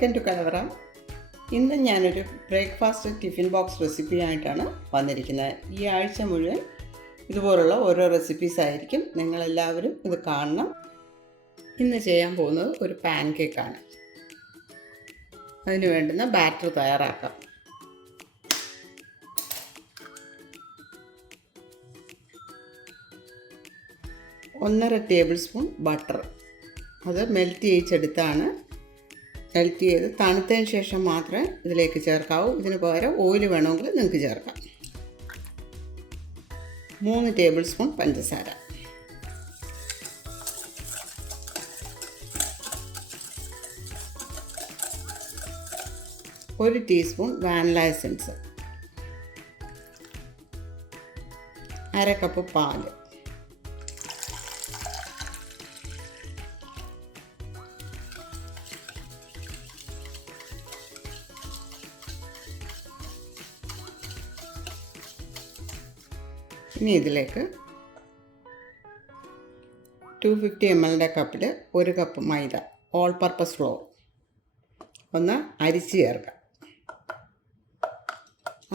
Welcome to കലവറ. ഇന്ന് ഞാനൊരു ബ്രേക്ക്ഫാസ്റ്റ് ടിഫിൻ ബോക്സ് റെസിപ്പി ആയിട്ടാണ് വന്നിരിക്കുന്നത്. ഈ ആഴ്ച മുഴുവൻ ഇതുപോലുള്ള ഓരോ റെസിപ്പീസ് ആയിരിക്കും. നിങ്ങളെല്ലാവരും ഇത് കാണണം. ഇന്ന് ചെയ്യാൻ പോകുന്നത് ഒരു പാൻകേക്കാണ്. അതിന് വേണ്ടുന്ന ബാറ്റർ തയ്യാറാക്കാം. ഒന്നര ടേബിൾ സ്പൂൺ ബട്ടർ, അത് മെൽറ്റ് ചെയ്യിച്ചെടുത്താണ്. മെൽറ്റ് ചെയ്ത് തണുത്തതിന് ശേഷം മാത്രമേ ഇതിലേക്ക് ചേർക്കാവൂ. ഇതിന് പകരം ഓയിൽ വേണമെങ്കിൽ നിങ്ങൾക്ക് ചേർക്കാം. 3 ടേബിൾ സ്പൂൺ പഞ്ചസാര, ഒരു ടീസ്പൂൺ വാനില എസൻസ്, 1/2 കപ്പ് പാൽ, ഇനി ഇതിലേക്ക് 250 ml കപ്പിൽ 1 കപ്പ് മൈദ, ഓൾ പർപ്പസ് ഫ്ലോർ ഒന്ന് അരിച്ച് ചേർക്കാം.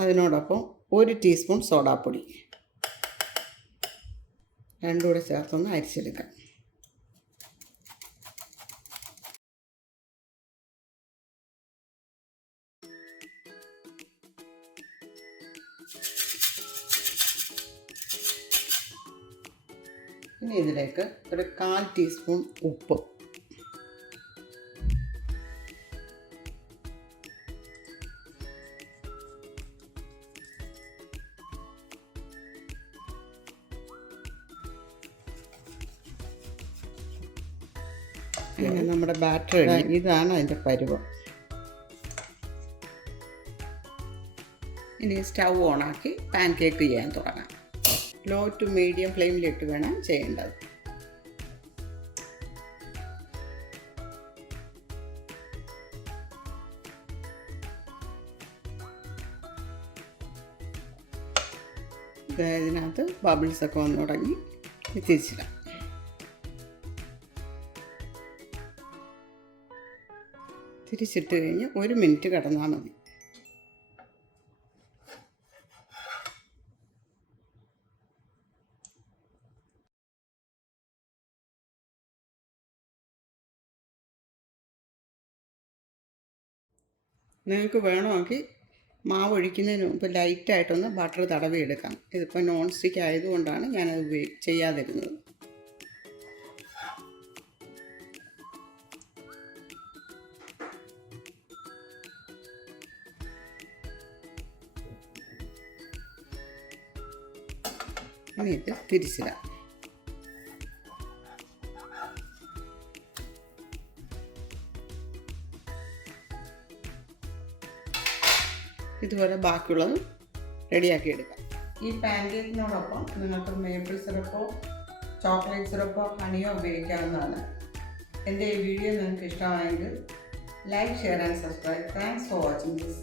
അതിനോടൊപ്പം 1 ടീസ്പൂൺ സോഡാപ്പൊടി രണ്ടും കൂടെ ചേർത്തൊന്ന് അരിച്ചെടുക്കാം. ഇനി ഇതിലേക്ക് ഒരു 1/4 ടീസ്പൂൺ ഉപ്പ്, പിന്നെ നമ്മുടെ ബാറ്റർ ഇതാണ് അതിൻ്റെ പരുവം. ഇനി സ്റ്റൗ ഓണാക്കി പാൻകേക്ക് ചെയ്യാൻ തുടങ്ങാം. ലോ ടു മീഡിയം ഫ്ലെയിമിലിട്ട് വേണം ചെയ്യേണ്ടത്. ഇതിനകത്ത് ബബിൾസൊക്കെ വന്നു തുടങ്ങി. തിരിച്ചിടാം. തിരിച്ചിട്ട് കഴിഞ്ഞ് 1 മിനിറ്റ് കിടന്നാൽ മതി. നിങ്ങൾക്ക് വേണമെങ്കിൽ മാവ് ഒഴിക്കുന്നതിന് മുമ്പ് ലൈറ്റായിട്ടൊന്ന് ബട്ടർ തടവി എടുക്കാം. ഇതിപ്പോൾ നോൺ സ്റ്റിക്ക് ആയതുകൊണ്ടാണ് ഞാനത് ചെയ്യാതിരുന്നത്. ഇനി ഇത് തിരിച്ചിടാം. ഇതുപോലെ ബാക്കിയുള്ളത് റെഡിയാക്കി എടുക്കാം. ഈ പാൻകേക്കിനോടൊപ്പം നിങ്ങൾക്ക് മേപ്പിൾ സിറപ്പോ ചോക്ലേറ്റ് സിറപ്പോ ഹണിയോ ഉപയോഗിക്കാവുന്നതാണ്. എൻ്റെ ഈ വീഡിയോ നിങ്ങൾക്ക് ഇഷ്ടമായെങ്കിൽ like, share and subscribe. Thanks for watching this.